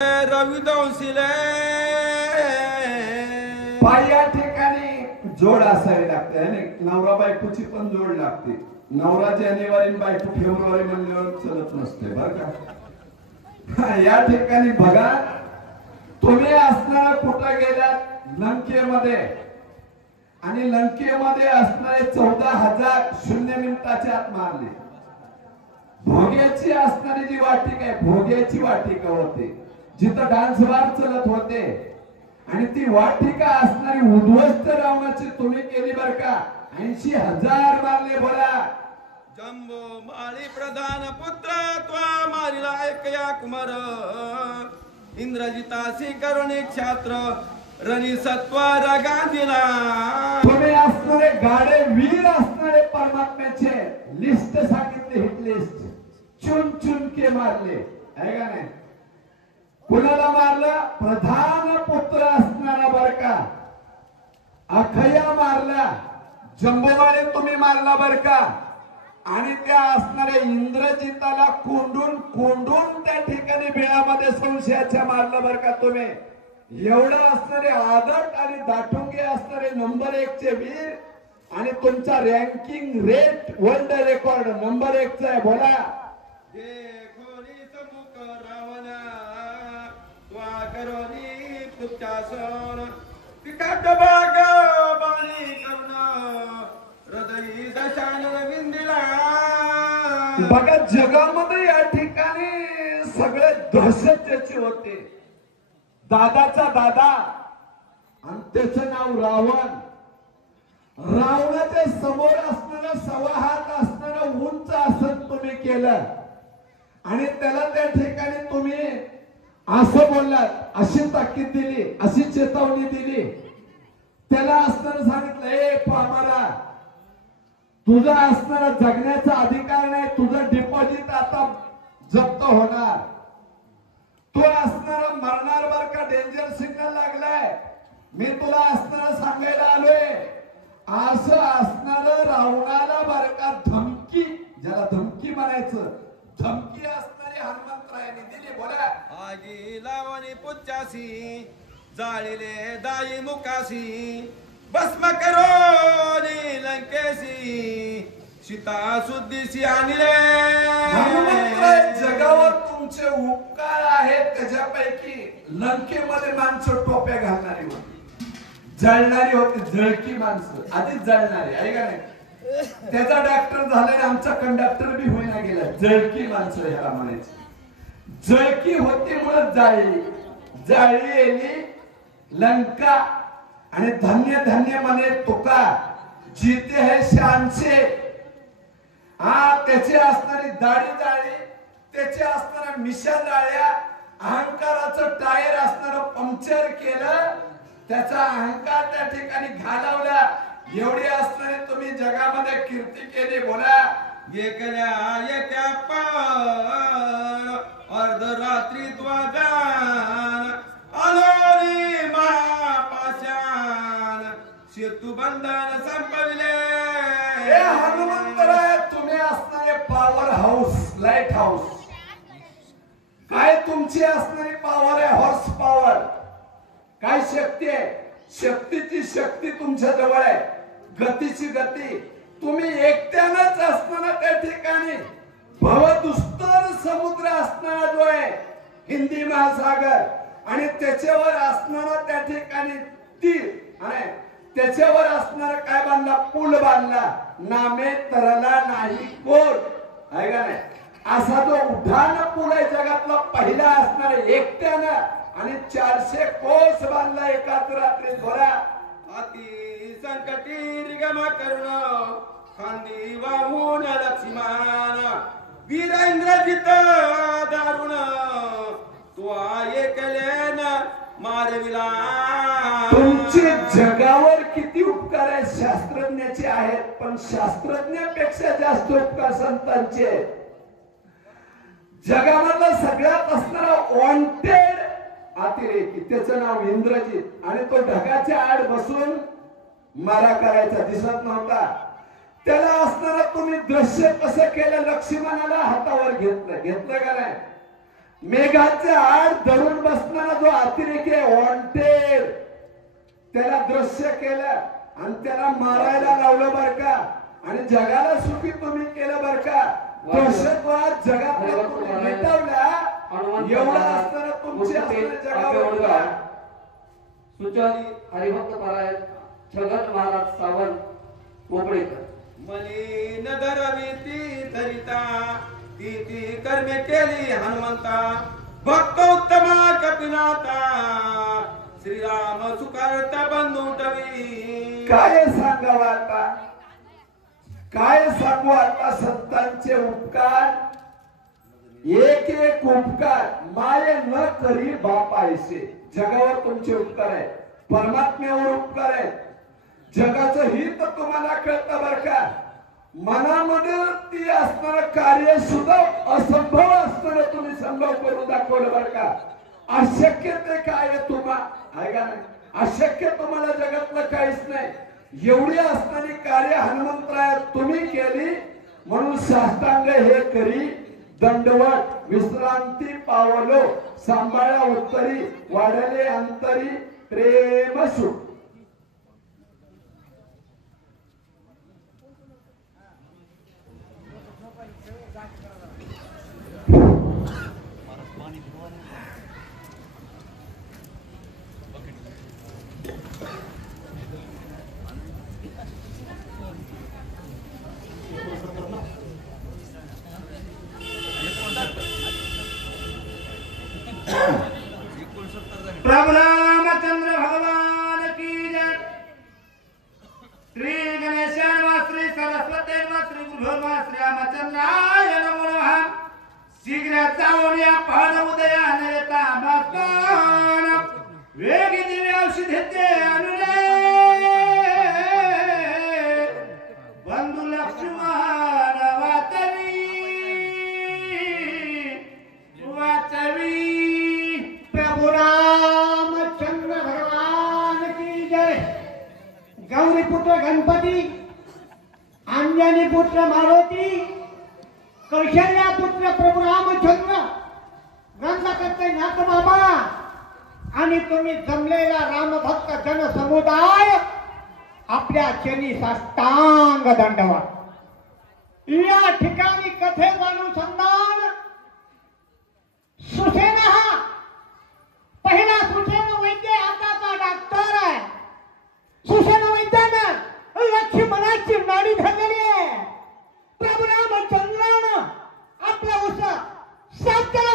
रविदंशीले या ठिकाणी जोड असावी लागते आणि नवरा बायकोची पण जोड लागते. नवरा जानेवारी बायको फेब्रुवारी म्हणल्यावर चलत नसते बरं का. या ठिकाणी बघा तुम्ही असणारा कुठं गेल्यात लंकेमध्ये आणि लंकेमध्ये असणारे 14,000 शून्य मिनिटाच्या आत मारले. भोग्याची असणारी जी वाटिका आहे भोग्याची वाटिका होते जिथं डान्स बार चलत होते आणि ती वाटिका असणारी उद्ध्वस्त रावणाची तुम्ही केली बर का. 80,000 मारले. बोला जंबो माळी प्रधान पुत्र त्वा मारिला ऐकया कुमार इंद्रजितासी करुणी क्षात्र रणी सत्वर गांधीला. तुम्ही असणारे गाडे वीर असणारे परमात्म्याचे लिस्ट सांगितले. हिट लिस्ट चुन चुन के मारले आहे का नाही. कुणाला मारलं. प्रधान पुत्र असणारा बर का अखया मारला. जंबोवाले तुम्ही मारला बर का. आणि त्या असणाऱ्या इंद्रजिताला कोंडून कोंडून त्या ठिकाणी बिळामध्ये संशयाच्या मारलं बर का तुम्ही. एवढं असणारे आदट आणि दाटुंगे असणारे नंबर 1 चे वीर आणि तुमचा ranking rate world record number 1 चा आहे. बोला करोनी पुत्यासन पिकाट बाग बाणी करुण हृदयी दशान विंदिला. बघा जगामध्ये या ठिकाणी सगळे दहशत ज्याचे होते. दादाचा दादा आणि त्याचं नाव रावण. रावणाच्या समोर असणारं 1.25 हात असणारं उंच आसन तुम्ही केलं आणि त्याला त्या ठिकाणी तुम्ही असं बोललात. अशी ताकीद दिली अशी चेतावणी दिली. त्याला असताना सांगितलं ए पामारा तुझा असणारा जगण्याचा अधिकार नाही. तुझं डिपॉझिट आता जप्त होणार. तो असणारा मरणार बर का. डेंजर सिग्नल लागलाय. मी तुला असणारा सांगायला आलोय. असं असणार रावणाला बर का धमकी ज्याला धमकी म्हणायचं धमकी असणारी हनुमंतरायांनी दिली. बोला आगी लावणी पुच्चासी जाळीले दाई मुकासी भस्म करोनी लंकेसी सीता सुद्दीसी आणले. हनुमंतराय जगावर तुमचे उपकार आहेत. त्याच्यापैकी लंकेमध्ये माणसं टोप्या घालणारी होती जळणारी होती. जळकी माणसं आधीच जळणारी आहे का नाही. त्याचा डॉक्टर झालाय आमचा कंडक्टर बी होईना गेला. जळकी माणसं ह्याला म्हणायची. जळकी होती म्हणून जाळी जाळी येली लंका आणि धन्य धन्य म्हणे तुका जीते है शान से. त्याची असणारी दाढी जाळी त्याची असणाऱ्या मिशा जाळ्या अहंकाराचं टायर असणारं पंक्चर केलं. त्याचा अहंकार त्या ठिकाणी घालवला. एवढी असणारी तुम्ही जगामध्ये कीर्ती केली. बोला एका पार अर्धरात्री द्वाजान अलोरी महापाशान सेतू बंधन संपविले. हनुमंतराय तुम्ही असणारे पॉवर हाऊस लाईट हाऊस काय तुमची असणारी पॉवर आहे. हॉर्स पॉवर काय शक्ती आहे. शक्तीची शक्ती तुमच्या जवळ आहे. गतीची गती तुम्ही एकट्यानंच असताना त्या ठिकाणी भवदुस्तर समुद्र असणारा जो आहे हिंदी महासागर आणि त्याच्यावर असणारा त्या ठिकाणी तीर आणि त्याच्यावर असणारा काय बांधला पूल बांधला. नामे तरला नाही कोण आहे का नाही. असा जो उड्डाण पूल आहे जगातला पहिला असणारा एकट्यानं आणि 400 कोस बांधला एकाच रात्रीत. बोला अति संकटी रिगम करुण खांदी वाहून लक्ष्मण वीर इंद्रजित दारुण तू ऐकलेन मारविला. तुमचे जगावर किती उपकार आहेत शास्त्रज्ञाचे आहेत पण शास्त्रज्ञापेक्षा जास्त उपकार संतांचे आहेत. जगामधला सगळ्यात असणारा वॉन्टेड अतिरेकी त्याचं नाव इंद्रजित आणि तो ढगाच्या आड बसून मारा करायचा दिसत नव्हता. त्याला असणारा तुम्ही दृश्य कसं केलं. लक्ष्मणाला हातावर घेतलं का नाही. मेघाच्या आड धरून बसणारा जो अतिरेकी आहे वॉन्टेड, त्याला दृश्य केलं आणि त्याला मारायला लावलं बर का, आणि जगाला सुखी तुम्ही केलं बर का. दहशतवाद जगातला तुम्ही मिटवला, एवढा असताना तुमची असणारे जगावर सूचन हरिभक्त परायण छगन महाराज सावंत कोपडेकर. मलिन धरवी ती धरिता, ती ती कर्मे केली हनुमंता, भक्त उत्तमा कपिनाथा, श्रीराम सुखार्थ बंधू टवी. काय सांगावं आता, काय सांगू आता संतांचे उपकार, एक एक उपकार माये न करी बाप ऐसे. जगावर तुमचे उपकार आहे, परमात्म्यावर उपकार आहे, जगाचं हित तुम्हाला कळतं बर का. मनामध्ये ती असणारं कार्य सुद्धा असंभव असताना तुम्ही संभव करून दाखवलं बर का. अशक्य ते काय आहे तुम्हा, आहे का नाही, अशक्य तुम्हाला जगातलं काहीच नाही. एवढी असणारी कार्य हनुमंतराय तुम्ही केली, म्हणून साष्टांग हे करी दंडवत. विश्रांती पावलो सांभाळा उत्तरी, वाढले अंतरी प्रेम सुख. प्रभु रामचंद्र भगवान की जय. श्री गणेशाय नमः, श्री सरस्वती नमः, श्री गुरुभ्यो नमः, श्री रामचंद्राय नमो नमः. शीघ्र जाऊन या पहाड उदयाने येता मस्तान, वेगी दिव्य औषधीचे अनुरे, बंधू लक्ष्मण वाचवी वाचवी. प्रभु रामचंद्र भगवान की जय. गौरी पुत्र गणपती, अंजनी पुत्र मारुती, कौशल्या पुत्र प्रभू रामचंद्र, ग्रंथकर्ते नाथ बाबा आणि तुम्ही जमलेला रामभक्त जनसमुदाय, आपल्या चरणी साष्टांग दंडवत. या ठिकाणी कथेचं अनुसंधान, सुसेना हा पहिला सुसेन वैद्य आताचा डॉक्टर आहे. सुसेन वैद्यानं लक्ष्मणाची नाडी धरलेली आहे. प्रभू रामचंद्रानं आपला उस सापळा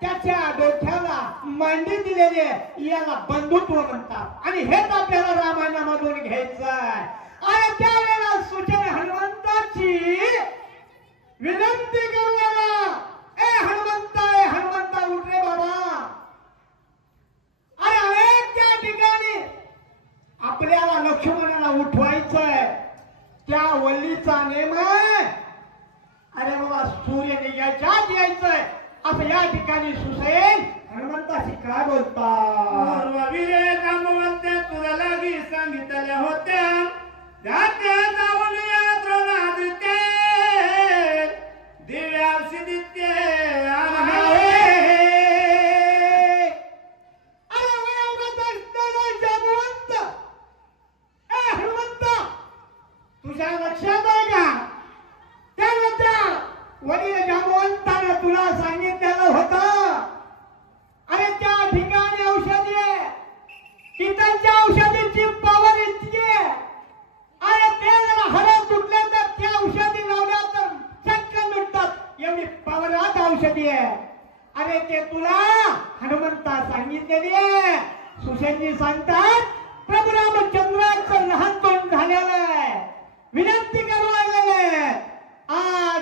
त्याच्या डोक्याला मांडी दिलेली आहे. याला बंधुत्व म्हणतात आणि हेच आपल्याला रामायणामधून घ्यायचं आहे. आणि त्यावेळेला सुचन हनुमंताची विनंती करू लागला, ए हनुमंता उठ रे बाबा. अरे अनेक त्या ठिकाणी आपल्याला लक्ष्मणाला उठवायचंय, त्या वल्लीचा नेम आहे. अरे बाबा सूर्य निघायच्या आत यायचंय असं या ठिकाणी सुसेन हनुमंताशी काय बोलतात. वीरे रामवंते तुला लागी सांगितल्या होत्या, त्याते जाऊन या द्रोणादित्य, दिव्यावशिदित्य आहे. अरे वयोवृद्ध असणारा जामवंत, ए हनुमंता तुझ्या लक्षात आहे का, त्यानंतर वडील जामवंतानं तुला सांगितलेलं होतं. अरे त्या ठिकाणी औषधी आहे, तिथल्या औषधीची पावर इतकी आहे. अरे ते जरा हरत तुटले तर त्या औषधी लावल्या तर चटकन मिटतात, एवढी पावरात औषधी आहे. अरे ते तुला हनुमंता सांगितलेली आहे. सुसेनजी सांगतात प्रभू रामचंद्राचं लहान तोंड झालेलं आहे, विनंती करू लागलेले.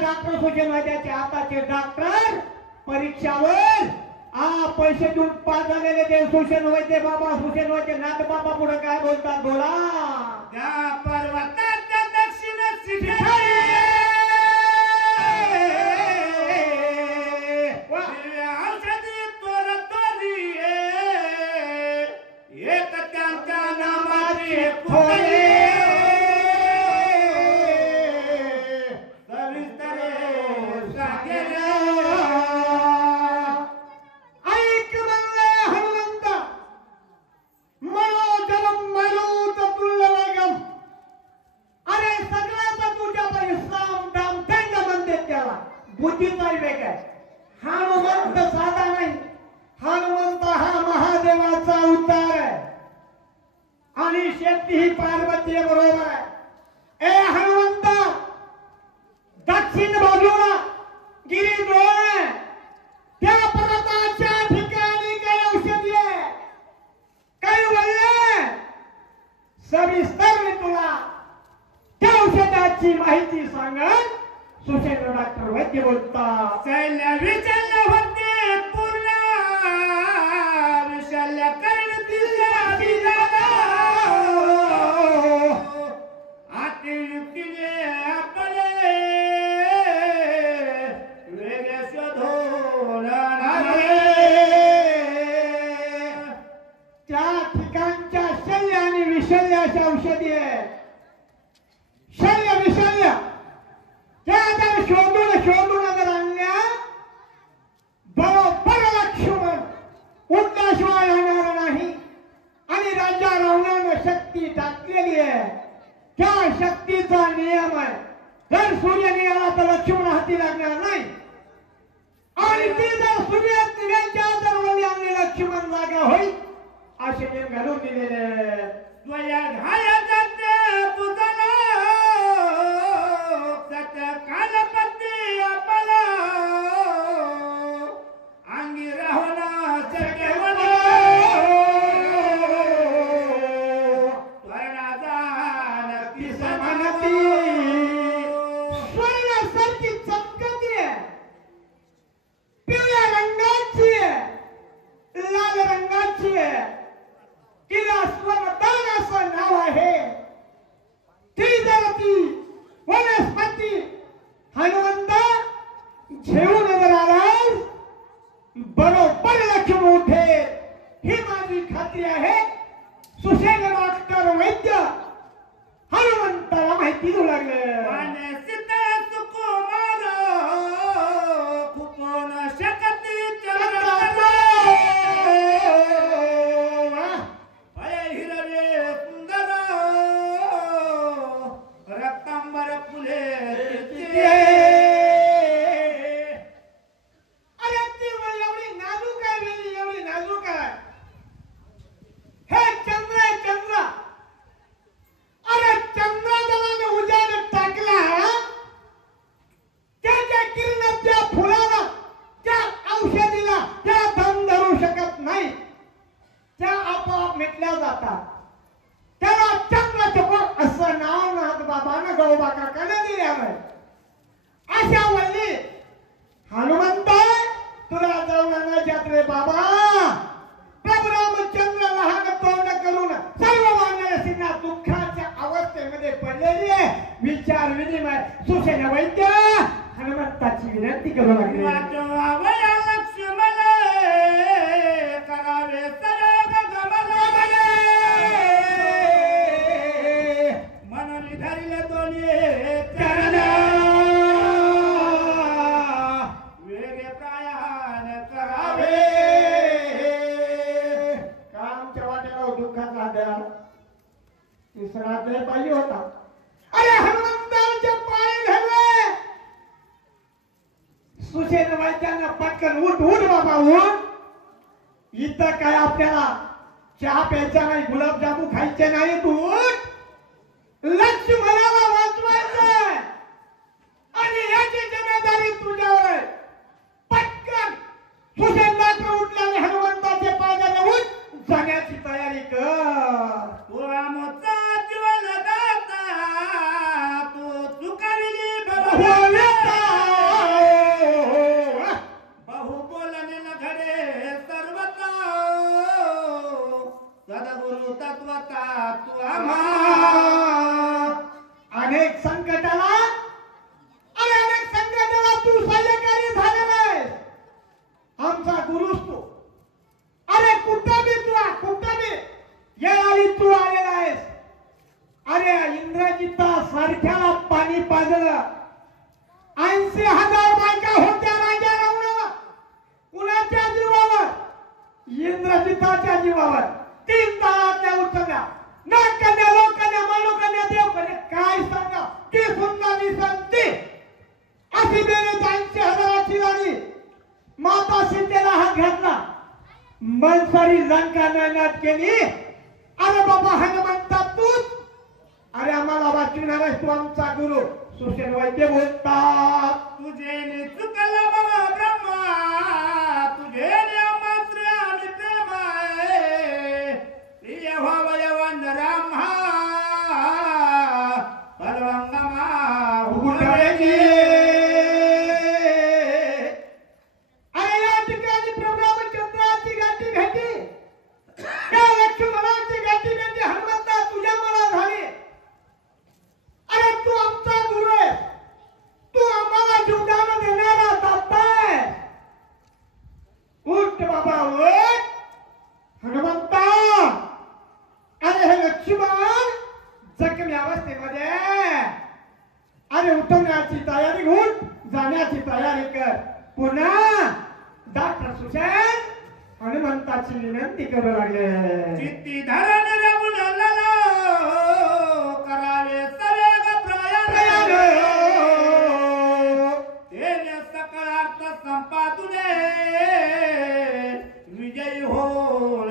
डॉक्टर सुसेन वैद्याचे आताचे डॉक्टर परीक्षावर पैसे देऊन पास झालेले ते सुसेन वैद्य बाबा, सुसेन वैद्य नाथ बाबा पुढे काय बोलतात बोला. त्या पर्वताच्या दक्षिण औषधी तोर तोरी एक त्यांच्या नामाची खोली. सांगत सुशेंद्र डॉक्टर वैद्य बोलतात. शल्य विशल्य होते पूर्ण विशल्य करतील दिलाला आती युक्तीने आपले वेगळे शोधून आले. त्या ठिकाणच्या शल्य आणि विशल्य अशा औषधी आहे. शल्य विशल्य त्या जर शोधून जर आणल्या बरोबर लक्ष्मण उठल्याशिवाय येणार नाही. आणि राजा रावणानं शक्ती टाकलेली आहे. त्या शक्तीचा नियम आहे, जर सूर्य निघाला तर लक्ष्मण हाती लागणार नाही. आणि ती जर सूर्य निघायच्या जर वली आणले लक्ष्मण जागा होईल असे नियम घालून दिलेले. द्वया घायाचे पुतला सत्य कालपती आपला अंगी राहना शक्य म्हणा स्वर्णाचा नक्की समानती स्वर्णासारखी चमकती आहे, पिवळ्या रंगाची आहे, लाल रंगाची आहे. तिला स्वर्णदान असं नाव आहे. ती जर ती वनस्पती हनुमंत घेऊन जर आलास बरोबर लक्ष्मण उठे ही माझी खात्री आहे. सुशेंद्र डॉक्टर वैद्य हनुमंताला माहिती देऊ लागले. वाने सीता सुकुमार फुकून शकती चंद्राला अरे हिरवे सुंदर रक्तांबर फुले अरे ती एवढी नाजूक आहे, वेली एवढी नाजूक आहे. हे चंद्र आहे चंद्र. अरे चंद्राने उजाड टाकला, त्याच्या किरणात त्या फुलाला त्या औषधीला त्या दम धरू शकत नाही. त्या आपोआप मिटल्या जातात. त्याला चंद्रचकोर असं नाव नाथ बाबानं गौबा काकाने दिले आहे. अशा वल्ली हनुमंत तुला जाऊन आणायच्यात रे बाबा. प्रभू रामचंद्र लहान तोंड करून सर्व मानसिंना दुःखाच्या अवस्थेमध्ये पडलेली आहे. विचार विनिमय सुशेंद्र वैद्य हनुमंताची विनंती करू लागले. वाचवावया लक्ष्मण करावे सरग गमन मनोनी धरिले दोन्ही चरण वेगे प्रयाण करावे. कामच्या वाट्याला दुःखाचा आधार तिसरा अध्याय पाहिजे होता. अरे हनुमंताचे पाय धरले. सुशेंद्र वैद्यांना पटकन उठ उठ बाबा उठ. इथं काय आपल्याला चहा प्यायचा नाही, गुलाबजामू खायचे नाही. तू उठ. लक्ष्मणाला वाचवायचंय आणि याची जिम्मेदारी तुझ्यावर आहे. पटकन सुशेंद्र उठल्याने हनुमंताचे पाय धरले. उठ जाण्याची तयारी कर. तू आमचा जीवन दाता तू चुकाविली बहु बोलणे न घडे सर्वता सद्गुरु तत्वता तू आम्हा अनेक संकटाला तू सहाय्यकारी झालेला आहेस. आमचा गुरुस तू. अरे कुठं बी यावेळी तू आलेला आहेस. अरे इंद्रजिता सारख्याला पाणी पाजलं. 80,000 बायका होत्या राजा रावणाला. कुणाच्या जीवावर? इंद्रजिताच्या जीवावर. 3 ताळातल्या उठल्या ना कन्या लोकन्या मनोकन्या देवकन्या. काय सांगा ती सुंदर दिसंती अशी बेने 80,000ची राणी माता सीतेला हात घातला. मनसरी लंका नयनात केली. अरे बाबा हनुमंता तूच. अरे आम्हाला वाचविणार आहेस तू आमचा गुरु. सुशेंद्र वैद्य बोलतात. तुझे ने चुकला बाबा ब्रह्मा तुझे ने अमात्र आणि प्रेमाय प्रिय भावयवन राम बलवंगमा उघडे पुन्हा डॉक्टर सुशेन हनुमंताची विनंती करू लागले. चित्ती धरण रवून ललो करावे सवेग प्रयाण तेने सकळार्थ संपादुने विजयी होळ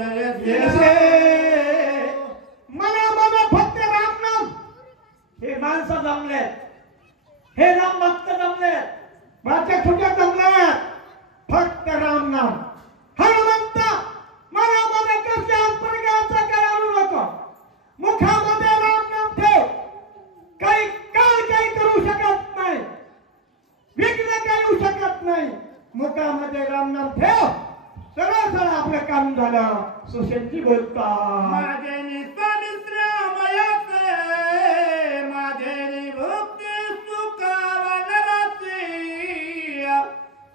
मला फक्त रामनाम. हे माणसं जमलेत, हे राम भक्त जमलेत, माझ्या छोट्या जमल्यात. फक्त रामनाम. हनुमंत मनामध्ये कसल्या प्रकारचा काय आणू नको. मुखामध्ये रामनाम ठेव. काही काळ काही करू शकत नाही, विघ्न काही होऊ शकत नाही. मुखामध्ये रामनाम ठेव. सरळ सरळ आपलं काम झालं. सुशेनजी बोलता माझे निस्वामी श्रामयाचे माझे भक्ती सुखावा नराची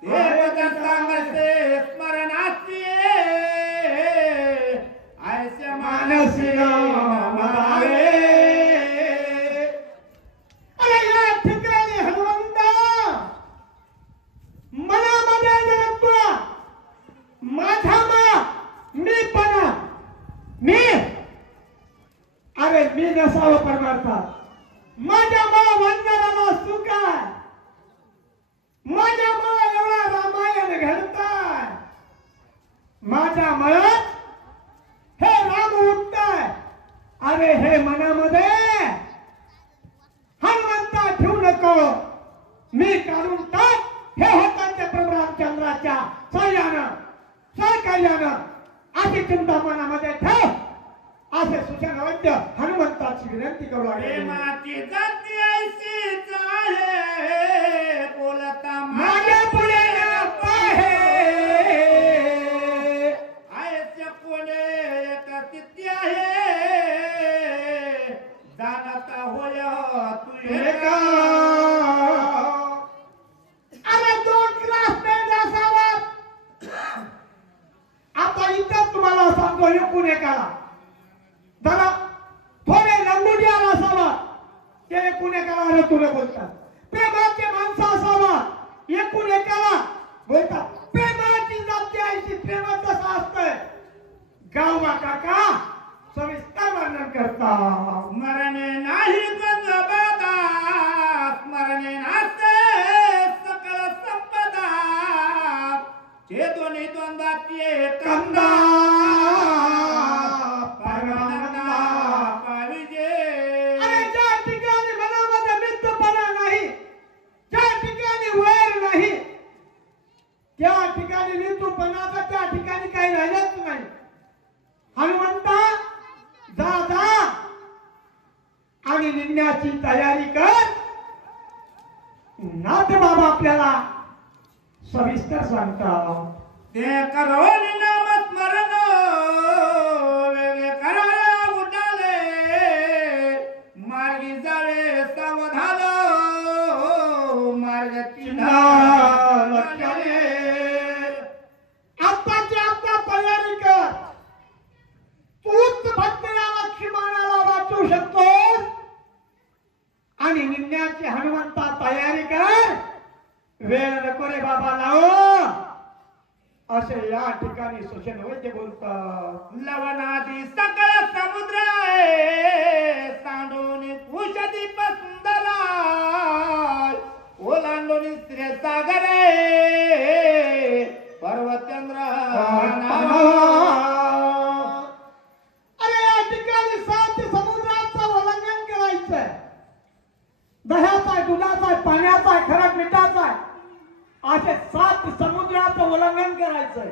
हे बदल सांगते स्मरणाची ऐसे मानसी नामावे. अरे या ठिकाणी हनुमंता मनामध्ये जर तुला माझा मीपणा मी अरे मी नसावं परमार्थात. माझ्या मला वंदनाला सुख आहे. माझ्या मला एवढा रामायण घडताय. माझ्या मनात हे राम उठताय. अरे हे मनामध्ये हनुमंता ठेवू नको. मी काढून टाक. हे होतांच्या प्रभू रामचंद्राच्या सह्यानं सहकार्यानं अशी चिंता मनामध्ये ठेव. असे सुशेन वैद्य हनुमंताची विनंती करू लागले. प्रेमाची जाती ऐशीच आहे बोलता माझ्या पुढे न पाहे. आयस्य कोणे एक तिथी आहे जाणता होय तुझे एका अरे 2 क्लास नाही असावा. आता इथं तुम्हाला सांगतो एकूण एकाला जरा थोडे लंगुटियाला असावा. ते एकूण एकाला अरे तुला बोलतात. प्रेमाचे माणसं असावा. एकूण एकाला बोलतात. प्रेमाची जाती ऐशी प्रेमात कसं असतंय गावा काका सविस्तर वर्णन करता. स्मरणे नाही द्वंद्वबाधा स्मरणे नास्ते सकळ संपदा जे दोन्ही द्वंद्वाचे कंदा परमानंदा पाविजे. अरे ज्या ठिकाणी मनामध्ये मित्रपणा नाही, ज्या ठिकाणी वैर नाही, त्या ठिकाणी मित्रपणाचा त्या ठिकाणी काही राहिलंच नाही. हनुमंता जा जा आणि निघण्याची तयारी कर. नाथ बाबा आपल्याला सविस्तर सांगतात. ते करोनी नाम स्मरण वेगळे कराया उडाले मार्गी जावे सावधान मार्ग तिन्हा लक्षणे. आत्ताची आत्ता तयारी कर. तूच फक्त या लक्ष्मणाला वाचू शकतोस आणि निघण्याची हनुमंता तयारी कर. वेळ नको रे बाबा लावो. असे या ठिकाणी सुशेन वैद्य बोलतात. लवणादी सकळ समुद्र आहे सांडून कुशदीप सुंदर ओलांडून स्त्रिय सागर आहे पर्वतेंद्र अरे या ठिकाणी 7 समुद्राचं उल्लंघन करायचंय. दह्याचा, दुधाचा, पाण्याचा, खरड मिठाचा असे 7 समुद्राचं उल्लंघन करायचंय.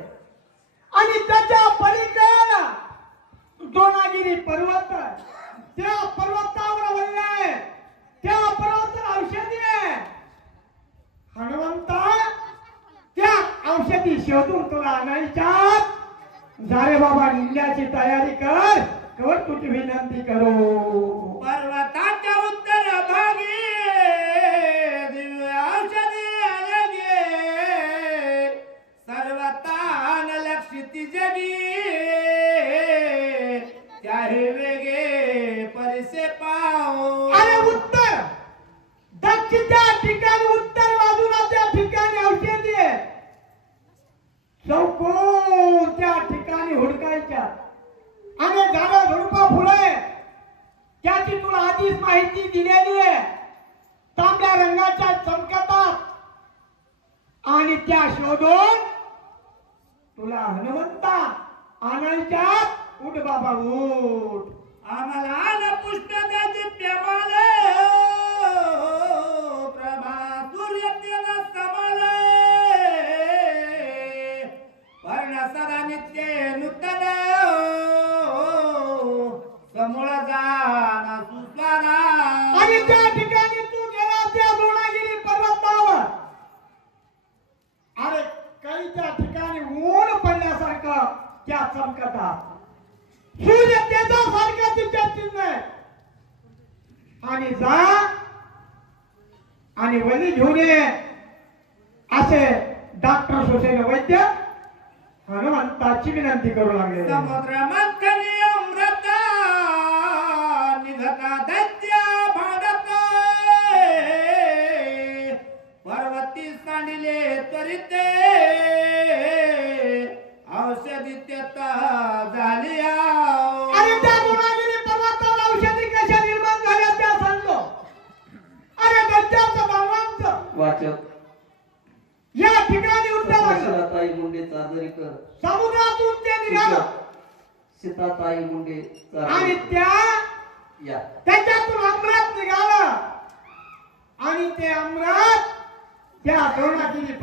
आणि त्याच्या पलीकडे द्रोणागिरी पर्वत आहे. त्या पर्वतावर वळले, त्या पर्वतावर औषधी आहे. हनुमंता त्या औषधी शोधून तुला आणायच्यात. झाले बाबा निघण्याची तयारी कर. कवर तुझी विनंती करू. पर्वताच्या उत्तर भागी दिव्य औषधी अलगे सर्वतान लक्षित जगी त्याहे वेगे परिसे पाव. अरे उत्तर दक्षिणच्या ठिकाणी उत्तर बाजूला त्या ठिकाणी औषधी आहे. शोधून तुला हनुमंता आणायच्या. उठ बाबा उठ. आम्हाला न पुष्ट दिप्यमान प्रभा सूर्य तेज समल वर्ण सदा नित्य नूतन समूळ जाण सुस्वारा. आणि त्या ठिकाणी तू गेला त्या द्रोणागिरी पर्वतावर. अरे काही त्या ठिकाणी ऊन पडल्यासारखं त्या चमकतात. सूर्य तेजासारखं तिच्या चिन्ह आहे. आणि जा आणि वली घेऊन ये असे डॉक्टर सुसेन वैद्य हनुमंताची विनंती करू लागले. समुद्र मंथनी अमृत निघता दैत्य भांडत पर्वती सांडिले त्वरित औषधी त्यता झाली आव. अरे त्या द्रोणागिरी पर्वतावर औषधी कशा निर्माण झाल्या त्या सांगतो. अरे गंजाचं बाबांचं वाचक या ठिकाणी उठलं लागलं. सीताताई मुंडे चारदरीकर. समुद्रातून ते निघालं सीताताई मुंडे आणि त्या या त्याच्यातून अमृत निघालं आणि ते अमृत त्या द्रोणागिरी